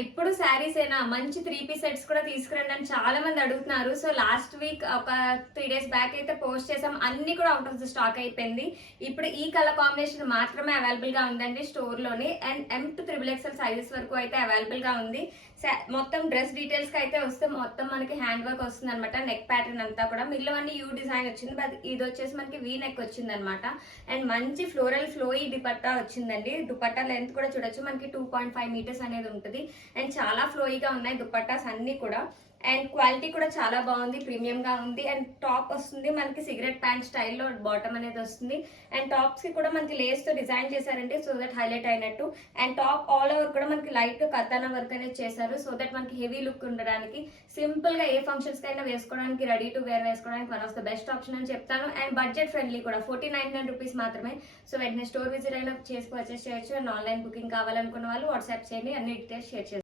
ఎప్పుడు శారీస్ అయినా మంచి 3 పీస్ సెట్స్ కూడా తీసుకురండి అని చాలా మంది అడుగుతున్నారు. సో లాస్ట్ వీక్ ఒక 3 డేస్ బ్యాక్ అయితే పోస్ట్ చేసాం. అన్ని కూడా అవుట్ ఆఫ్ ద స్టాక్ అయిపోయింది. ఇప్పుడు ఈ కలర్ కాంబినేషన్ మాత్రమే అవైలబుల్ గా ఉందండి స్టోర్ లోని. And M to XXL sizes వరకు అయితే అవైలబుల్ గా ఉంది. మొత్తం డ్రెస్ డీటెయిల్స్ కి అయితే వస్తే మొత్తం మనకి హ్యాండ్ వర్క్ వస్తుంది అనమాట. నెక్ ప్యాటర్న్ అంతా కూడా మిగిలిన అన్ని యూ డిజైన్ వచ్చింది, బట్ ఇది వచ్చేసి మనకి వీ నెక్ వచ్చింది అనమాట. అండ్ మంచి ఫ్లోరల్ ఫ్లోయి దుపట్టా వచ్చిందండి. దుపట్టా లెంత్ కూడా చూడొచ్చు, మనకి 2.5 మీటర్స్ అనేది ఉంటుంది. అండ్ చాలా ఫ్లోయిగా ఉన్నాయి దుపట్టాస్ అన్ని కూడా. అండ్ క్వాలిటీ కూడా చాలా బాగుంది, ప్రీమియం గా ఉంది. అండ్ టాప్ వస్తుంది మనకి సిగరెట్ ప్యాంట్ స్టైల్లో బాటమ్ అనేది వస్తుంది. అండ్ టాప్స్ కి కూడా మనకి లేస్ తో డిజైన్ చేశారంటే సో దట్ హైలైట్ అయినట్టు. అండ్ టాప్ ఆల్ ఓవర్ కూడా మనకి లైట్ కతానా వర్క్ అనేది చేశారు సో దట్ మనకి హెవీ లుక్ ఉండడానికి, సింపుల్ గా ఏ ఫంక్షన్స్ కైనా వేసుకోవడానికి, రెడీ టు వేర్ వేసుకోవడానికి one of the best option అని చెప్తాను. అండ్ బడ్జెట్ ఫ్రెండ్లీ కూడా, 1499 రూపీస్ మాత్రమే. సో వెంటనే స్టోర్ విజిట్ అయినా చేసి పర్చేస్ చేయొచ్చు. అండ్ ఆన్లైన్ బుకింగ్ కావాలనుకున్న వాళ్ళు వాట్సాప్ చేయండి, అన్ని డీటెయిల్స్ షేర్ చేయండి.